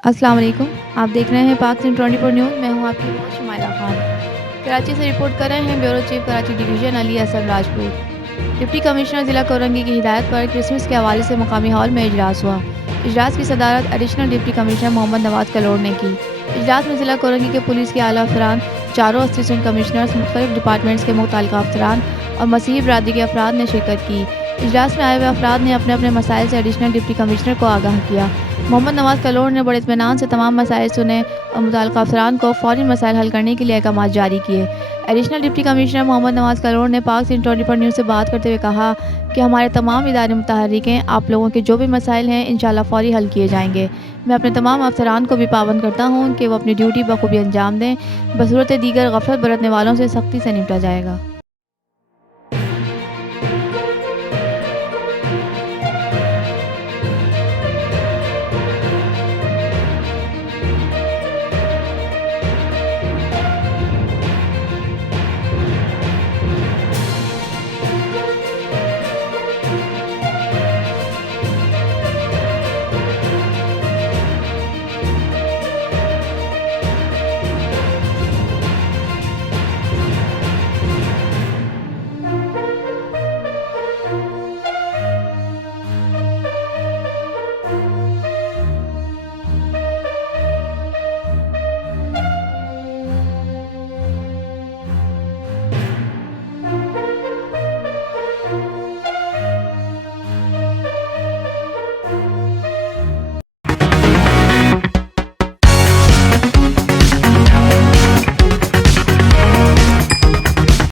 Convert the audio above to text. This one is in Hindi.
अस्सलाम वालेकुम। आप देख रहे हैं पाक सिंह 24 न्यूज़। मैं हूं आपकी होस्ट शुमाइला खान। कराची से रिपोर्ट कर रहे हैं bureau chief Karachi division Ali Asad Rajput. Deputy commissioner ज़िला कोरंगी की हिदायत पर क्रिसमस के हवाले से मुकामी हॉल में इजलास हुआ। इजलास की सदारत एडिशनल डिप्टी कमिश्नर मोहम्मद नवाज़ कलोड़ ने की। इजलास में ज़िला कोरंगी के पुलिस के आला अफसरान, चारों असिस्टेंट कमिश्नर्स, मुख्तलिफ डिपार्टमेंट्स के मुतल्लिक़ अफसरान और मसीह बरादरी के अफराद ने शिरकत की। इजलास में आए हुए अफराद ने अपने अपने मसाइल से एडिशनल डिप्टी कमिश्नर को आगाह किया। मोहम्मद नवाज़ कलोड़ ने बड़े इत्मीनान से तमाम मसाइल सुने और मुतल्लिक़ा अफसरान को फ़ौरी मसाइल हल करने के लिए अहकामात जारी किए। एडिशनल डिप्टी कमिश्नर मोहम्मद नवाज़ कलोड़ ने पाक सिंह 24 न्यूज़ से बात करते हुए कहा कि हमारे तमाम इदारे मुतहर्रिक हैं, आप लोगों के जो भी मसाइल हैं इंशाअल्लाह फ़ौरी हल किए जाएंगे। मैं अपने तमाम अफसरान को भी पाबंद करता हूँ कि वो अपनी ड्यूटी बखूबी अंजाम दें। बसूरत दीगर गफलत बरतने वालों से सख्ती से निपटा जाएगा।